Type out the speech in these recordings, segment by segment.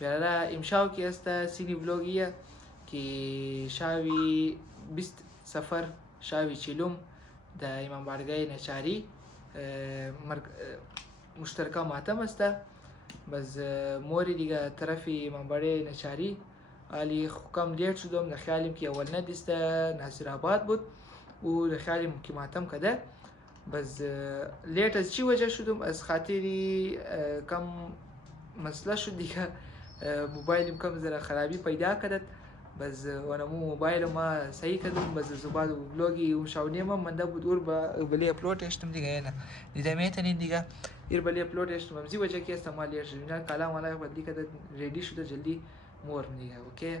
برای امشب که است سینی ولاگیه که شاوی 20 سفر شاوی چلوم در امام بارگاه نشاری مشترکه ماتم است. بس موری دیگه طرفی امام بارگاه نشاری علی کم لیت شدم. نخیالیم که اول ندیست ناصر آباد بود و خیالیم که ماتم کده. بس لیت از چی وجه شدم؟ از خاطری کم مسئله شد دیگه. موبایلم کم ذره خرابی پیدا کرد. بس وانا مو موبایل ما صحیح کردم. بس زباد و بلوگی و شاونیم من ده بود اور بلی اپلود اشتم دیگه. اینا دیده میتونین دیگه ایر بلی اپلود اشتم همزی وجه که است ما لیت شد. اینا کلام والا بدلی کرد ریڈی شده جلدی مور دیگه. اوکی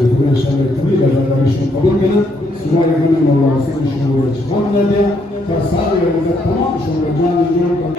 سيكون شامل كبير هذا مشروع قبل كده سواء يكون موضوع سيد شغل الشباب ده فصار يبقى تمام شغل الجان اليوم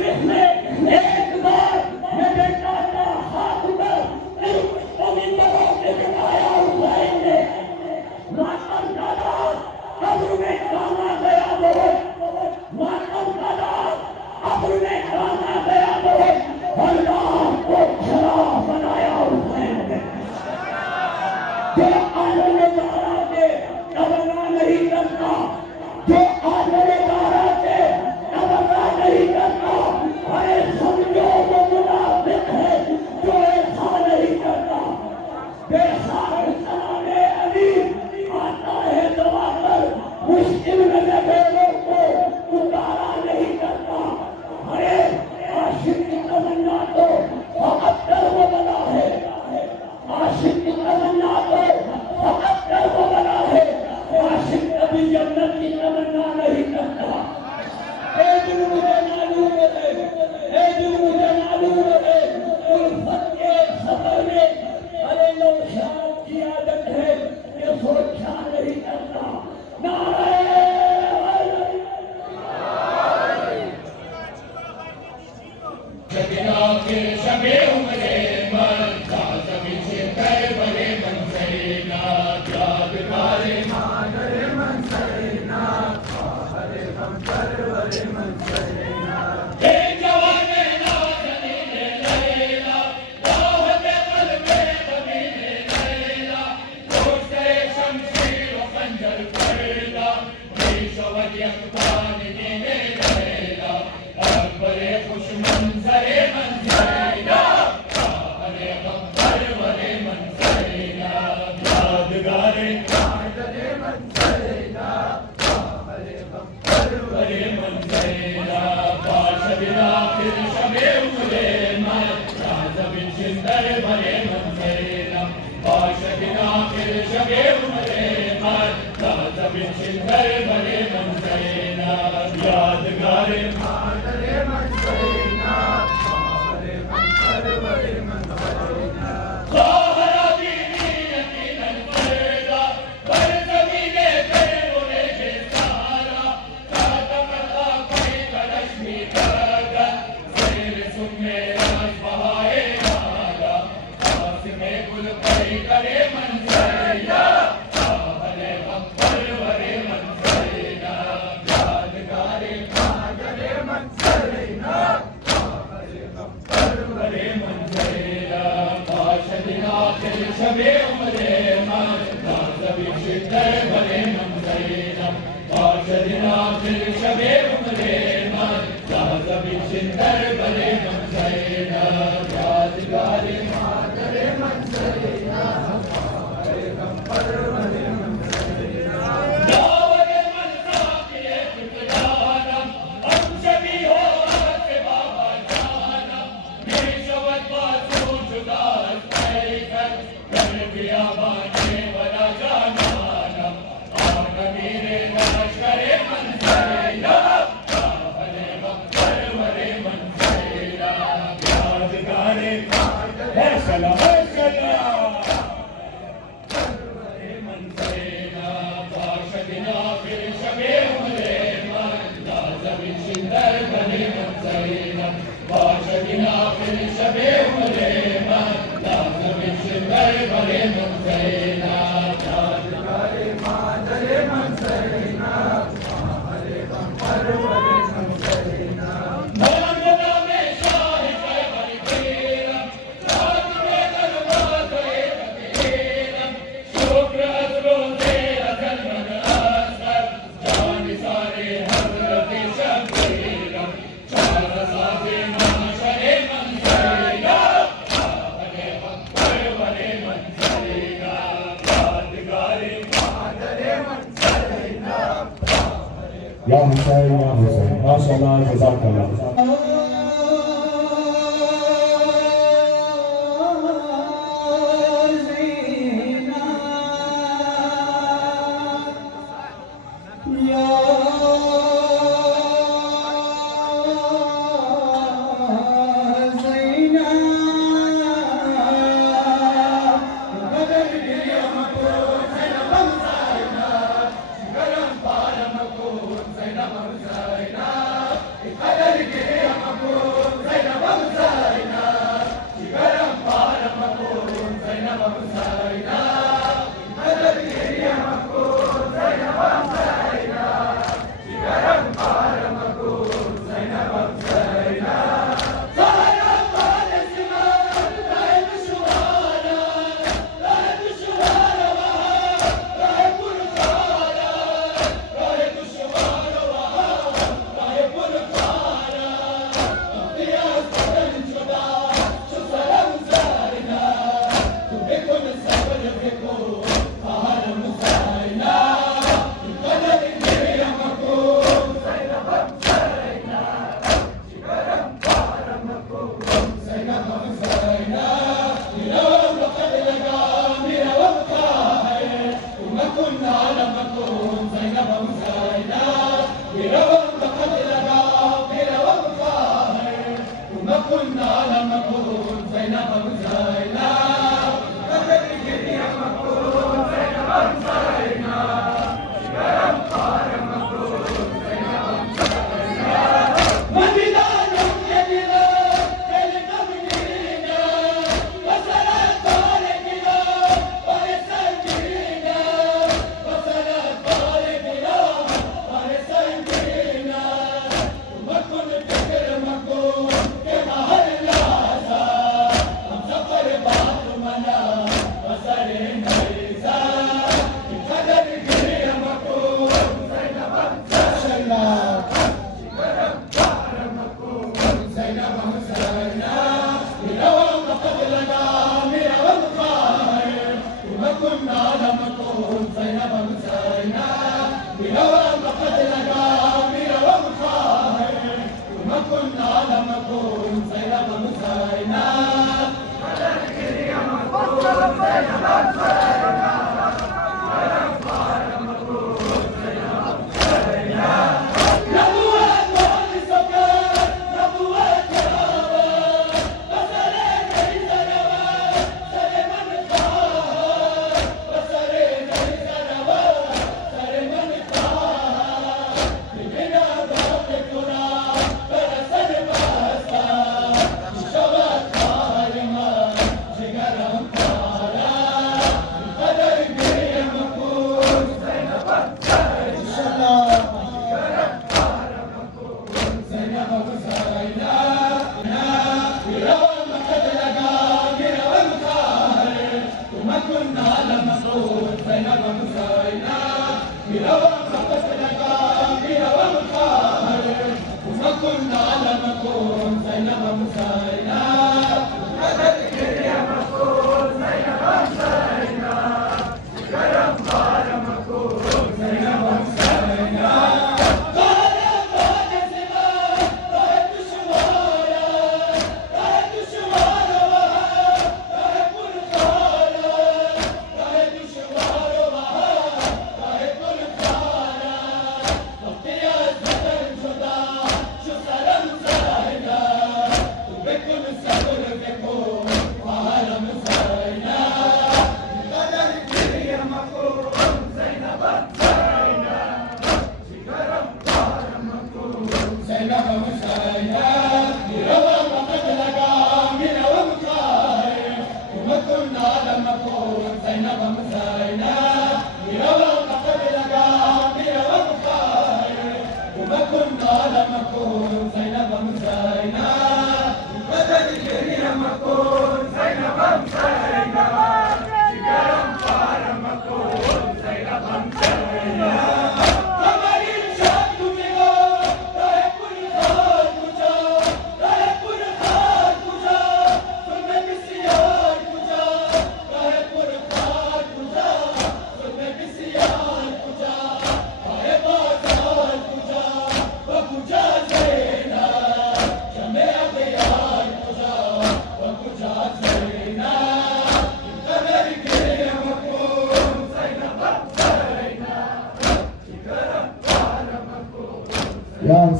Ya Hüseyin, ya Hüseyin. Maşallah, cezakallah.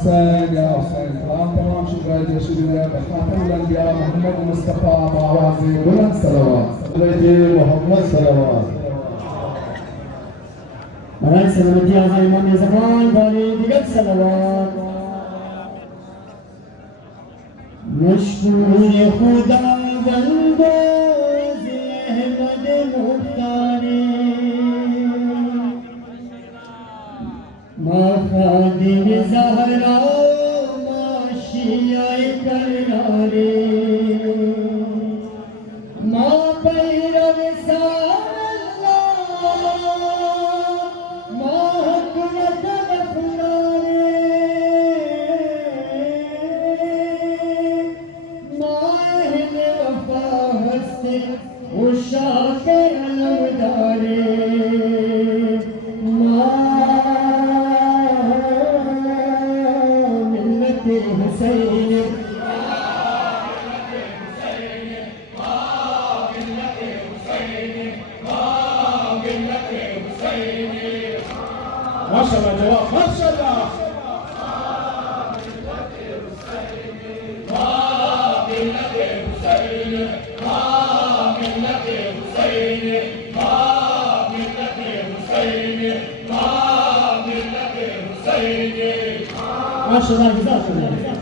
حسين يا حسين تمام شكرا جزيلا بخاتم الانبياء محمد المصطفى معوازي بلند صلوات عليه محمد صلوات برای سلامتی از امام زمان باری دیگر صلوات مشکور خداوند احمد مختاری ما خادم زهرا ما شیعه کراری ما پیرو والشاكر المداري ما ملة الحسين ما شاء الله جواب ما شاء الله ما شاء الله جزاكم الله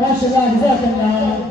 ما شاء الله جزاك الله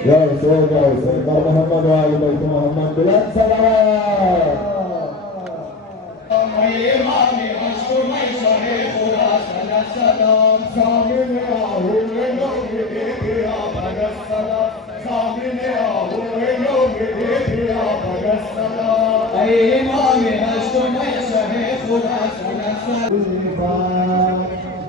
Ya Rasulullah Sallallahu Muhammad wa ali bait Muhammad bulan salawat. Imam Ashur mein Shah Khura salam samine ahu loge diya bhagat salam samine ahu loge diya bhagat salam Imam Ashur mein Shah Khura salam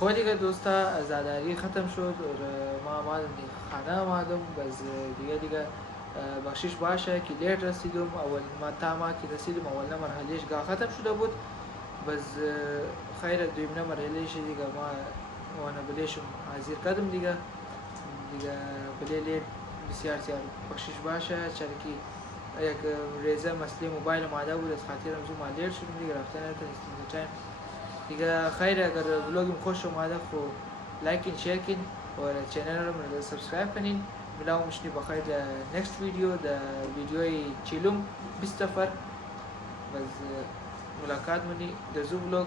خو دیگه دوستا ازاداری ختم شد و ما آمدم دیگه خانه آمدم بس دیگه بخشش باشه که لیت رسیدم اول ما که رسیدم اول مرحلهش گاه ختم شده بود بس خیر دویمه مرحلهش دیگه ما وانا بلیشم حاضر کردم دیگه بلی لیت بسیار بخشش باشه چرا که یک ریزه مسئله موبایل آماده بود از خاطر امزو ما لیت شدم دیگه رفتن نتونستیم دیگه خیر اگر بلاگم خوش اومده خو لایکین شیر کین و چینل رو سابسکرایب کنین ملاو مشنی بخیر در نکست ویدیو در ویدیوی چیلوم 20 نفر بس ملاقات منی در زو بلاگ